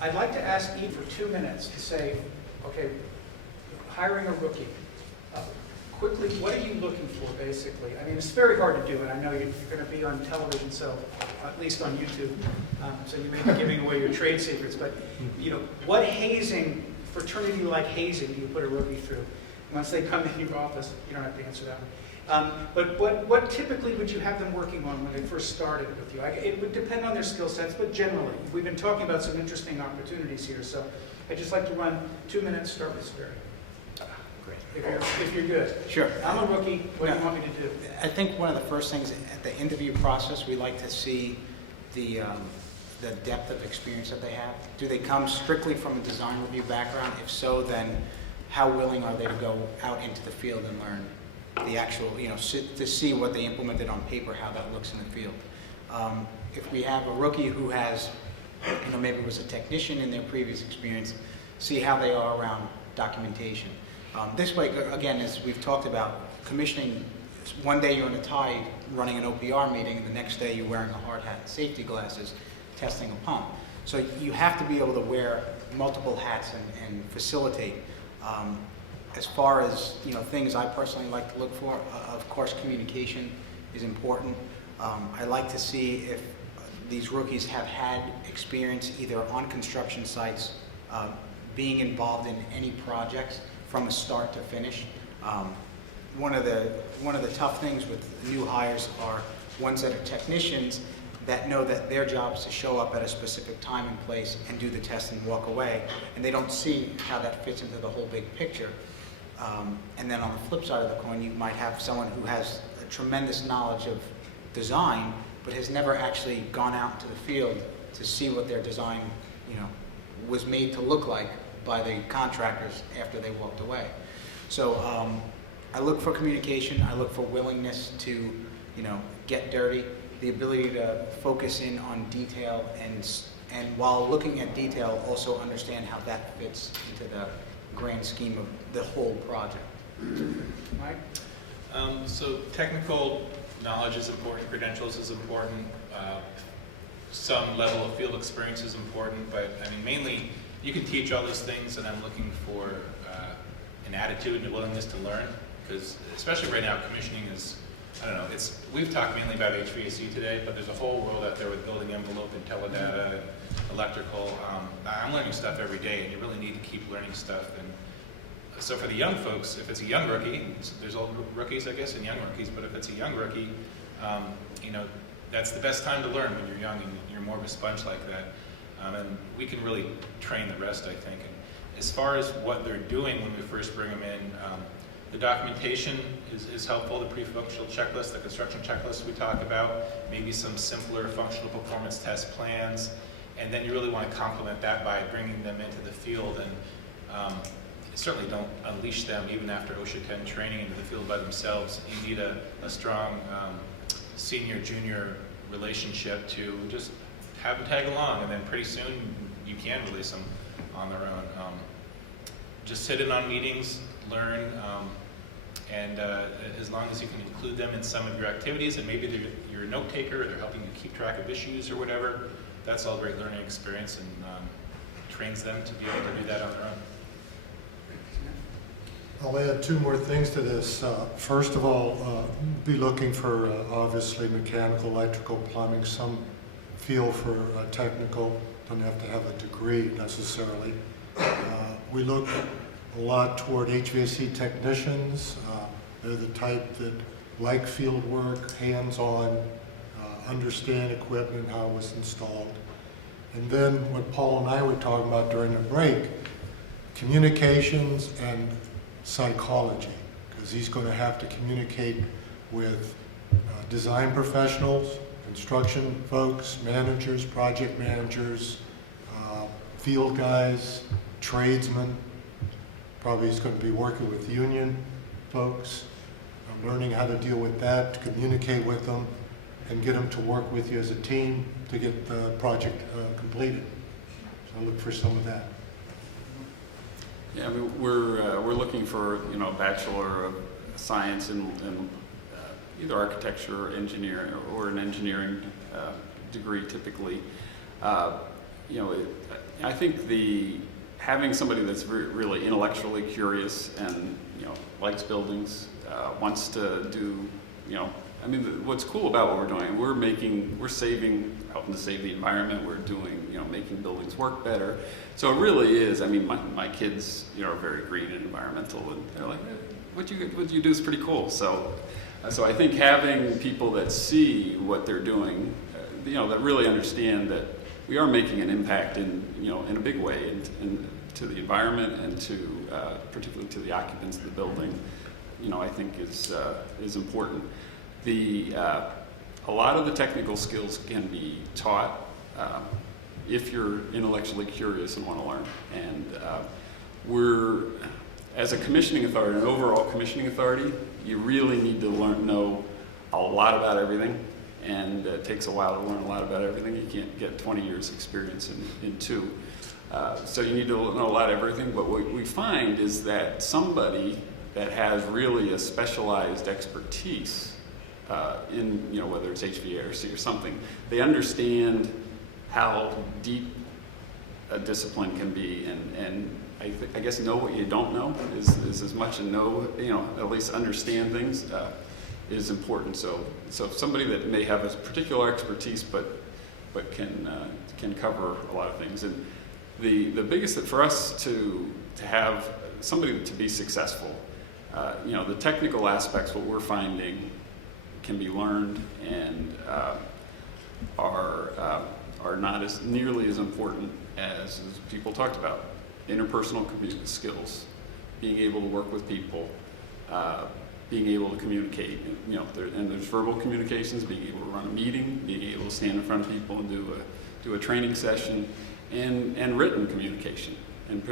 I'd like to ask Eve for 2 minutes to say, okay, hiring a rookie. Quickly, what are you looking for, basically? I mean, it's very hard to do, and I know you're going to be on television, so at least on YouTube, so you may be giving away your trade secrets. But you know, what hazing, fraternity-like hazing, do you put a rookie through? Once they come in your office, you don't have to answer that one. But what typically would you have them working on when they first started with you? It would depend on their skill sets, but generally, we've been talking about some interesting opportunities here. So I'd just like to run 2 minutes. Start with Sperry. If you're good. Sure. I'm a rookie. What do you want me to do? I think one of the first things at the interview process, we like to see the depth of experience that they have. Do they come strictly from a design review background? If so, then how willing are they to go out into the field and learn the actual, to see what they implemented on paper, how that looks in the field. If we have a rookie who has, maybe was a technician in their previous experience, see how they are around documentation. This way, again, as we've talked about, commissioning, one day you're in a tie running an OPR meeting, and the next day you're wearing a hard hat and safety glasses testing a pump. So you have to be able to wear multiple hats and facilitate. As far as things I personally like to look for, of course communication is important. I like to see if these rookies have had experience either on construction sites, being involved in any projects from a start to finish. One of the tough things with new hires are ones that are technicians that know that their job is to show up at a specific time and place and do the test and walk away, and they don't see how that fits into the whole big picture. And then on the flip side of the coin, you might have someone who has a tremendous knowledge of design, but has never actually gone out into the field to see what their design, was made to look like by the contractors after they walked away. So I look for communication. I look for willingness to, get dirty, the ability to focus in on detail, and while looking at detail, also understand how that fits into the grand scheme of the whole project. Mike? So technical knowledge is important, credentials is important, some level of field experience is important, but I mean mainly you can teach all those things, and I'm looking for an attitude and a willingness to learn, because especially right now commissioning is, we've talked mainly about HVAC today, but there's a whole world out there with building envelope and teledata and electrical. I'm learning stuff every day, and you really need to keep learning stuff. And so for the young folks, if it's a young rookie, there's old rookies, I guess, and young rookies, but if it's a young rookie, that's the best time to learn when you're young and you're more of a sponge like that. And we can really train the rest, I think. And as far as what they're doing when we first bring them in, the documentation is helpful, the pre-functional checklist, the construction checklist we talk about, maybe some simpler functional performance test plans, and then you really want to complement that by bringing them into the field, and certainly don't unleash them even after OSHA 10 training into the field by themselves. You need a strong senior-junior relationship to just have them tag along, and then pretty soon you can release them on their own. Just sit in on meetings, learn, and as long as you can include them in some of your activities, and maybe you're a note taker, or they're helping you keep track of issues or whatever, that's all great learning experience, and trains them to be able to do that on their own. I'll add two more things to this. First of all, be looking for obviously mechanical, electrical, plumbing, some feel for technical, don't have to have a degree necessarily. We look a lot toward HVAC technicians. They're the type that like field work, hands-on, understand equipment, how it was installed. And then what Paul and I were talking about during the break, communications and psychology, because he's going to have to communicate with design professionals, construction folks, managers, project managers, field guys, tradesmen. Probably he's going to be working with union folks, learning how to deal with that, to communicate with them, and get them to work with you as a team to get the project completed. So look for some of that. Yeah, I mean, we're looking for a Bachelor of Science in either architecture or engineering, or an engineering degree typically. I think having somebody that's really intellectually curious and, likes buildings, wants to do, what's cool about what we're doing, we're helping to save the environment, we're doing, making buildings work better. So it really is, my kids, are very green and environmental, and they're like, what you do is pretty cool. So I think having people that see what they're doing, that really understand that we are making an impact in a big way to the environment and to particularly to the occupants of the building, I think is important. A lot of the technical skills can be taught if you're intellectually curious and want to learn. And as a commissioning authority, an overall commissioning authority, you really need to know a lot about everything. And it takes a while to learn a lot about everything. You can't get 20 years experience in 2. So you need to know a lot of everything. But what we find is that somebody that has really a specialized expertise in, whether it's HVAC or something, they understand how deep a discipline can be, and I guess know what you don't know is as much, and know, at least understand things is important. So somebody that may have a particular expertise, but can cover a lot of things. And the biggest thing for us to have somebody to be successful, the technical aspects, what we're finding, can be learned and are not nearly as important as people talked about. Interpersonal skills, being able to work with people, being able to communicate, and there's verbal communications, being able to run a meeting, being able to stand in front of people and do a training session, and written communication, and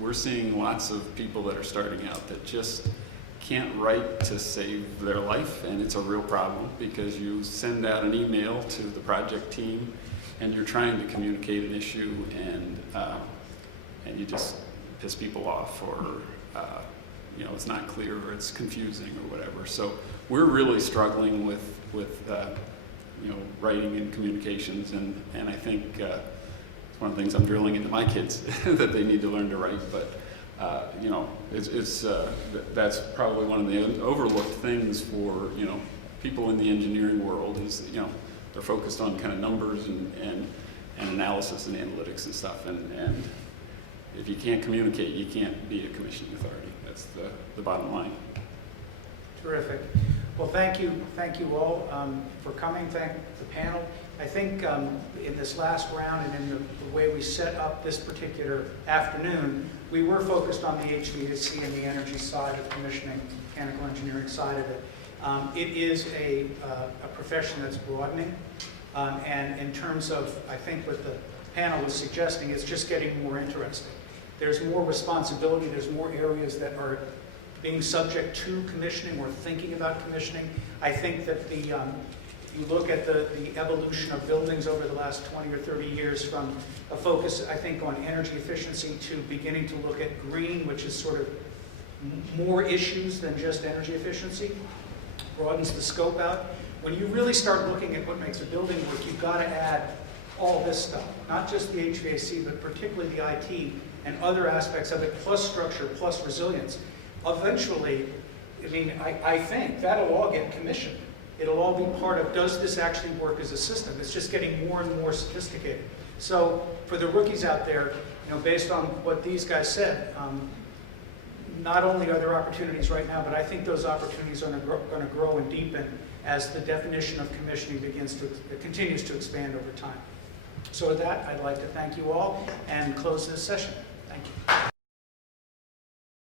we're seeing lots of people that are starting out that just can't write to save their life, and it's a real problem because you send out an email to the project team and you're trying to communicate an issue, and you just piss people off, or it's not clear, or it's confusing, or whatever. So we're really struggling with writing and communications, and I think it's one of the things I'm drilling into my kids that they need to learn to write. But that's probably one of the overlooked things for people in the engineering world is they're focused on kind of numbers and analysis and analytics and stuff, and if you can't communicate, you can't be a commissioning authority. That's the bottom line. Terrific. Well, thank you all for coming. Thank the panel. I think in this last round and in the way we set up this particular afternoon, we were focused on the HVAC and the energy side of commissioning, mechanical engineering side of it. It is a profession that's broadening, and in terms of, I think what the panel was suggesting, it's just getting more interesting. There's more responsibility, there's more areas that are being subject to commissioning or thinking about commissioning. I think that you look at the evolution of buildings over the last 20 or 30 years from a focus, I think, on energy efficiency to beginning to look at green, which is sort of more issues than just energy efficiency, broadens the scope out. When you really start looking at what makes a building work, you've got to add all this stuff, not just the HVAC, but particularly the IT and other aspects of it, plus structure, plus resilience. Eventually, I think that'll all get commissioned. It'll all be part of, does this actually work as a system? It's just getting more and more sophisticated. So for the rookies out there, based on what these guys said, not only are there opportunities right now, but I think those opportunities are going to grow and deepen as the definition of commissioning continues to expand over time. So with that, I'd like to thank you all and close this session. Thank you.